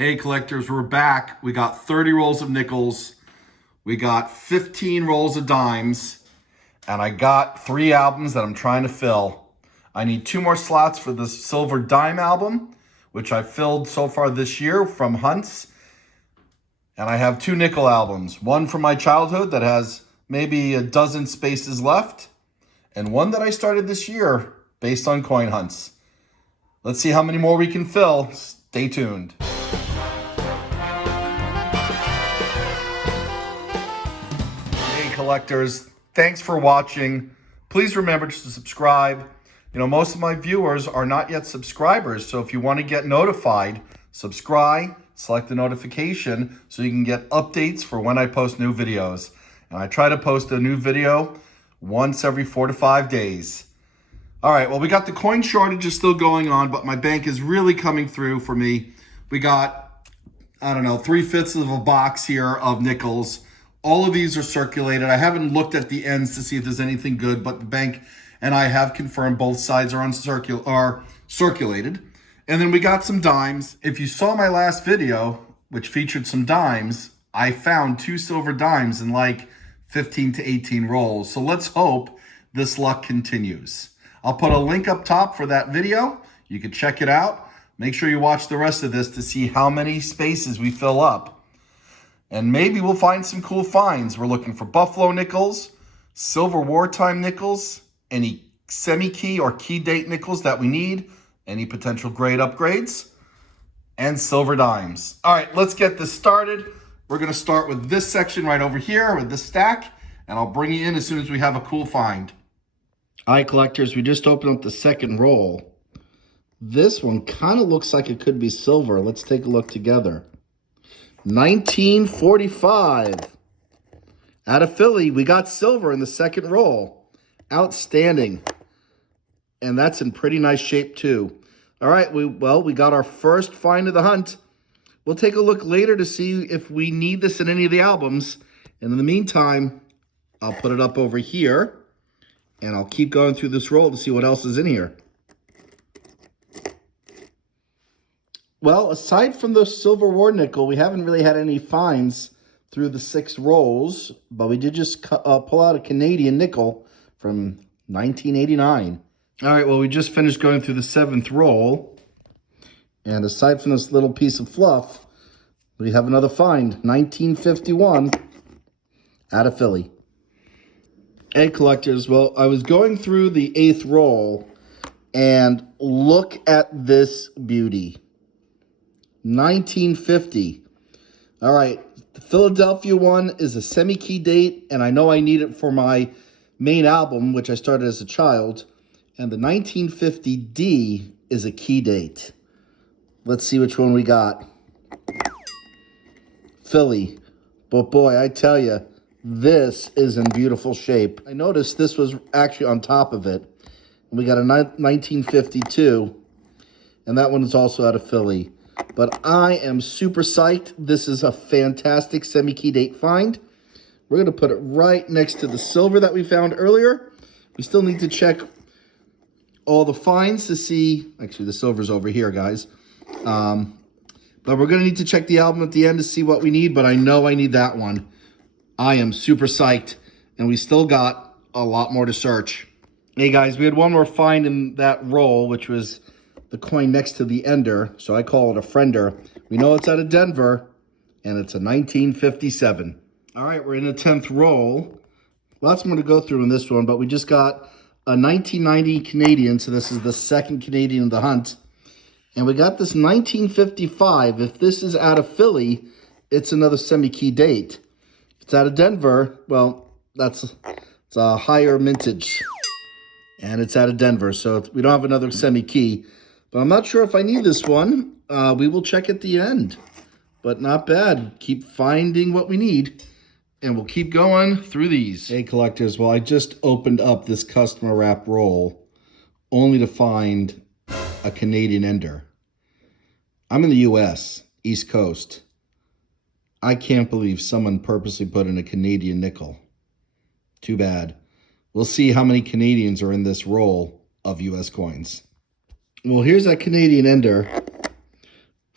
Hey collectors, we're back. We got 30 rolls of nickels. We got 15 rolls of dimes. And I got 3 albums that I'm trying to fill. I need 2 more slots for the silver dime album, which I filled so far this year from Hunts. And I have 2 nickel albums. One from my childhood that has maybe a dozen spaces left. And one that I started this year based on coin hunts. Let's see how many more we can fill. Stay tuned. Collectors, thanks for watching. Please remember to subscribe. Most of my viewers are not yet subscribers, so if you want to get notified, subscribe, select the notification so you can get updates for when I post new videos. And I try to post a new video once every 4 to 5 days. All right, well, we got the coin shortage is still going on, but my bank is really coming through for me. We got, 3/5 of a box here of nickels. All of these are circulated. I haven't looked at the ends to see if there's anything good, but the bank and I have confirmed both sides are circulated. And then we got some dimes. If you saw my last video, which featured some dimes, I found 2 silver dimes in like 15 to 18 rolls. So let's hope this luck continues. I'll put a link up top for that video. You can check it out. Make sure you watch the rest of this to see how many spaces we fill up. And maybe we'll find some cool finds. We're looking for Buffalo nickels, silver wartime nickels, any semi-key or key date nickels that we need, any potential grade upgrades, and silver dimes. All right, let's get this started. We're gonna start with this section right over here with this stack, and I'll bring you in as soon as we have a cool find. All right, collectors, we just opened up the second roll. This one kind of looks like it could be silver. Let's take a look together. 1945. Out of Philly, we got silver in the second roll. Outstanding. And that's in pretty nice shape too. All right, we got our first find of the hunt. We'll take a look later to see if we need this in any of the albums. And in the meantime, I'll put it up over here and I'll keep going through this roll to see what else is in here. Well, aside from the silver war nickel, we haven't really had any finds through the 6 rolls, but we did just pull out a Canadian nickel from 1989. All right, well, we just finished going through the 7th roll, and aside from this little piece of fluff, we have another find, 1951, out of Philly. Hey, collectors, well, I was going through the 8th roll, and look at this beauty. 1950. All right, the Philadelphia one is a semi-key date, and I know I need it for my main album, which I started as a child. And the 1950D is a key date. Let's see which one we got. Philly. But boy, I tell you, this is in beautiful shape. I noticed this was actually on top of it. We got a 1952, and that one is also out of Philly. But I am super psyched. This is a fantastic semi-key date find. We're going to put it right next to the silver that we found earlier. We still need to check all the finds to see. Actually, the silver's over here, guys. But we're going to need to check the album at the end to see what we need. But I know I need that one. I am super psyched. And we still got a lot more to search. Hey, guys, we had one more find in that roll, which was the coin next to the ender, so I call it a friender. We know it's out of Denver, and it's a 1957. All right, we're in the 10th roll. Lots more to go through in this one, but we just got a 1990 Canadian, so this is the second Canadian of the hunt. And we got this 1955. If this is out of Philly, it's another semi-key date. If it's out of Denver, well, it's a higher mintage. And it's out of Denver, so we don't have another semi-key. But I'm not sure if I need this one. We will check at the end. But not bad. Keep finding what we need. And we'll keep going through these. Hey, collectors. Well, I just opened up this customer wrap roll only to find a Canadian ender. I'm in the U.S., East Coast. I can't believe someone purposely put in a Canadian nickel. Too bad. We'll see how many Canadians are in this roll of U.S. coins. Well, here's that Canadian ender.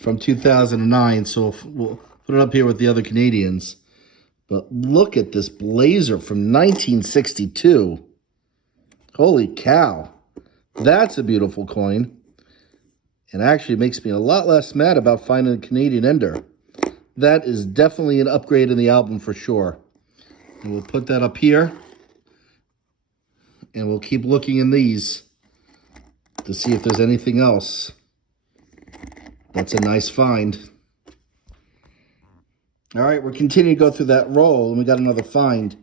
from 2009. So we'll put it up here with the other Canadians. But look at this blazer from 1962. Holy cow. That's a beautiful coin. And actually makes me a lot less mad about finding a Canadian Ender. That is definitely an upgrade in the album for sure. And we'll put that up here. And we'll keep looking in these to see if there's anything else. That's a nice find. All right, we're continuing to go through that roll, and we got another find.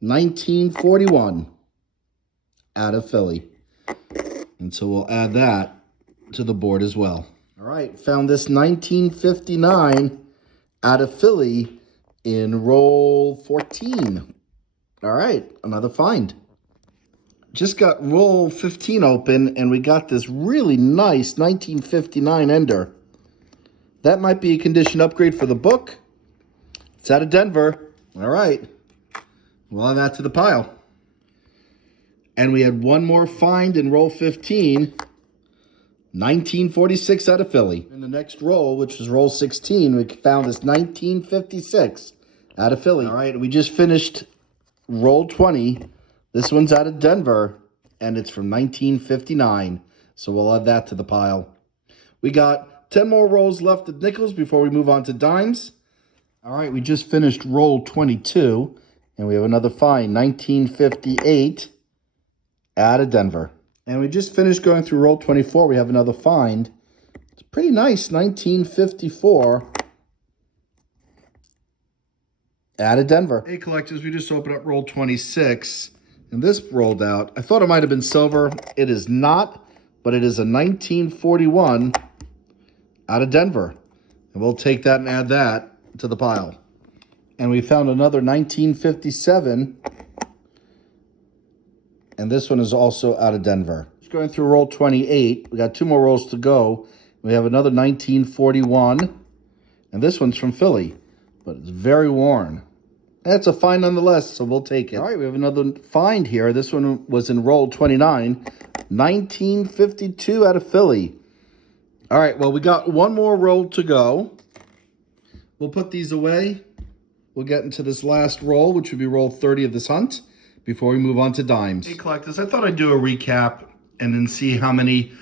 1941 out of Philly. And so we'll add that to the board as well. All right, found this 1959 out of Philly in roll 14. All right, another find. Just got roll 15 open, and we got this really nice 1959 Ender. That might be a condition upgrade for the book. It's out of Denver. All right. We'll add that to the pile. And we had one more find in roll 15. 1946 out of Philly. In the next roll, which was roll 16, we found this 1956 out of Philly. All right, we just finished roll 20. This one's out of Denver, and it's from 1959. So we'll add that to the pile. We got 10 more rolls left of nickels before we move on to dimes. All right, we just finished roll 22, and we have another find, 1958 out of Denver. And we just finished going through roll 24. We have another find. It's pretty nice, 1954 out of Denver. Hey, collectors, we just opened up roll 26. And this rolled out. I thought it might have been silver. It is not, but it is a 1941 out of Denver. And we'll take that and add that to the pile. And we found another 1957. And this one is also out of Denver. Just going through roll 28. We got two more rolls to go. We have another 1941. And this one's from Philly, but it's very worn. That's a find nonetheless, so we'll take it. All right, we have another find here. This one was in roll 29, 1952 out of Philly. All right, well, we got one more roll to go. We'll put these away. We'll get into this last roll, which would be roll 30 of this hunt, before we move on to dimes. Hey, collectors, I thought I'd do a recap and then see how many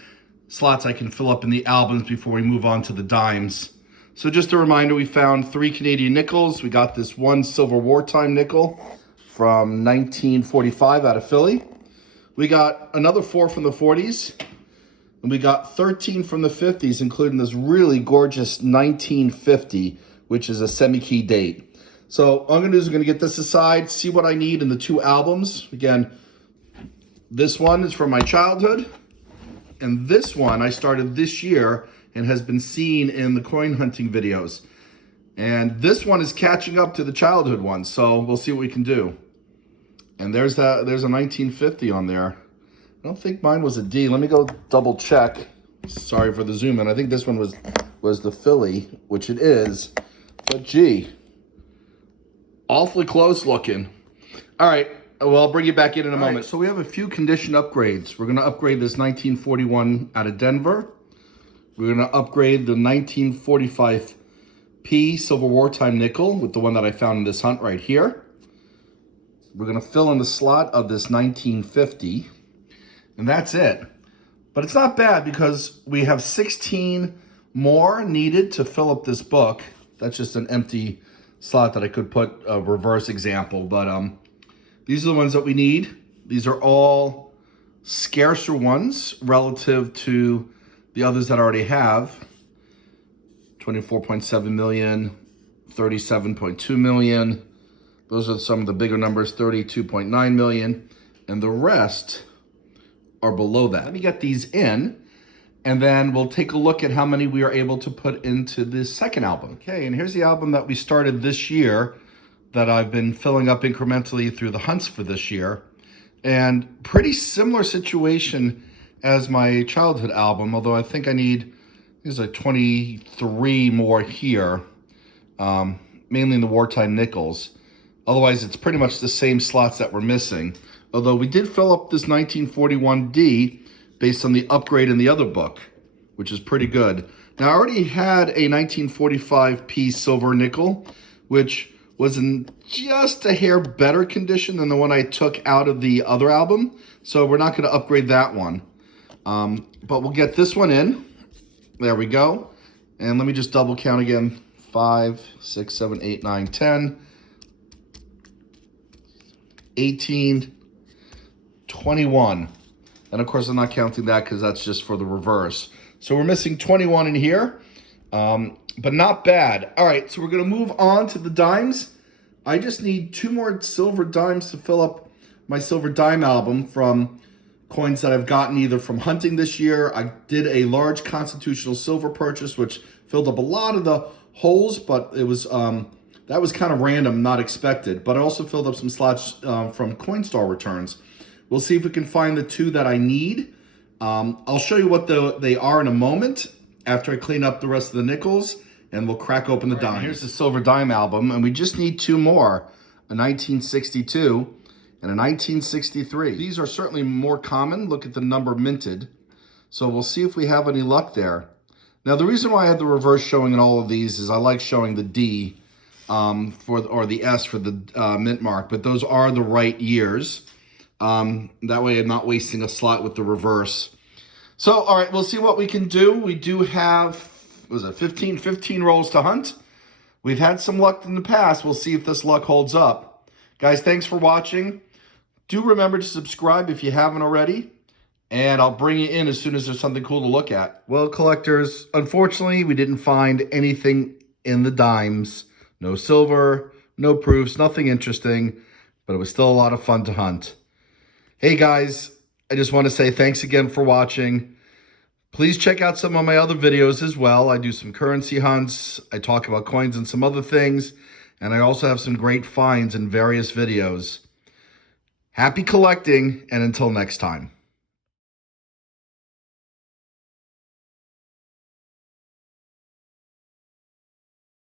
slots I can fill up in the albums before we move on to the dimes. So just a reminder, we found 3 Canadian nickels. We got this one silver wartime nickel from 1945 out of Philly. We got another 4 from the 40s. And we got 13 from the 50s, including this really gorgeous 1950, which is a semi-key date. So all I'm going to do is I'm going to get this aside, see what I need in the 2 albums. Again, this one is from my childhood. And this one I started this year and has been seen in the coin hunting videos. And this one is catching up to the childhood one, so we'll see what we can do. And there's a 1950 on there. I don't think mine was a D. Let me go double check. Sorry for the zoom in. I think this one was the Philly, which it is. But gee, awfully close looking. All right, well, I'll bring you back in a moment. Right, so we have a few condition upgrades. We're gonna upgrade this 1941 out of Denver. We're going to upgrade the 1945P Silver Wartime Nickel with the one that I found in this hunt right here. We're going to fill in the slot of this 1950. And that's it. But it's not bad because we have 16 more needed to fill up this book. That's just an empty slot that I could put a reverse example. But these are the ones that we need. These are all scarcer ones relative to the others that I already have. 24.7 million, 37.2 million. Those are some of the bigger numbers, 32.9 million. And the rest are below that. Let me get these in, and then we'll take a look at how many we are able to put into this second album. Okay, and here's the album that we started this year that I've been filling up incrementally through the hunts for this year. And pretty similar situation as my childhood album, although I think I need, there's like 23 more here, mainly in the wartime nickels. Otherwise, it's pretty much the same slots that we're missing. Although we did fill up this 1941D based on the upgrade in the other book, which is pretty good. Now, I already had a 1945 piece silver nickel, which was in just a hair better condition than the one I took out of the other album. So we're not going to upgrade that one. But we'll get this one in. There we go. And let me just double count again. 5, 6, 7, 8, 9, 10, 18, 21. And of course, I'm not counting that because that's just for the reverse. So we're missing 21 in here, but not bad. All right, so we're going to move on to the dimes. I just need 2 more silver dimes to fill up my silver dime album from coins that I've gotten either from hunting this year. I did a large constitutional silver purchase, which filled up a lot of the holes, but it was that was kind of random, not expected. But I also filled up some slots from Coinstar returns. We'll see if we can find the 2 that I need. I'll show you what they are in a moment after I clean up the rest of the nickels, and we'll crack open the dimes. Here's the silver dime album, and we just need 2 more, a 1962 and a 1963. These are certainly more common. Look at the number minted. So we'll see if we have any luck there. Now, the reason why I had the reverse showing in all of these is I like showing the D or the S for the mint mark, but those are the right years. That way I'm not wasting a slot with the reverse. So, all right, we'll see what we can do. We do have, what was it, 15 rolls to hunt. We've had some luck in the past. We'll see if this luck holds up. Guys, thanks for watching. Do remember to subscribe if you haven't already, and I'll bring you in as soon as there's something cool to look at. Well, collectors, unfortunately, we didn't find anything in the dimes. No silver, no proofs, nothing interesting, but it was still a lot of fun to hunt. Hey guys, I just want to say thanks again for watching. Please check out some of my other videos as well. I do some currency hunts, I talk about coins and some other things, and I also have some great finds in various videos. Happy collecting, and until next time.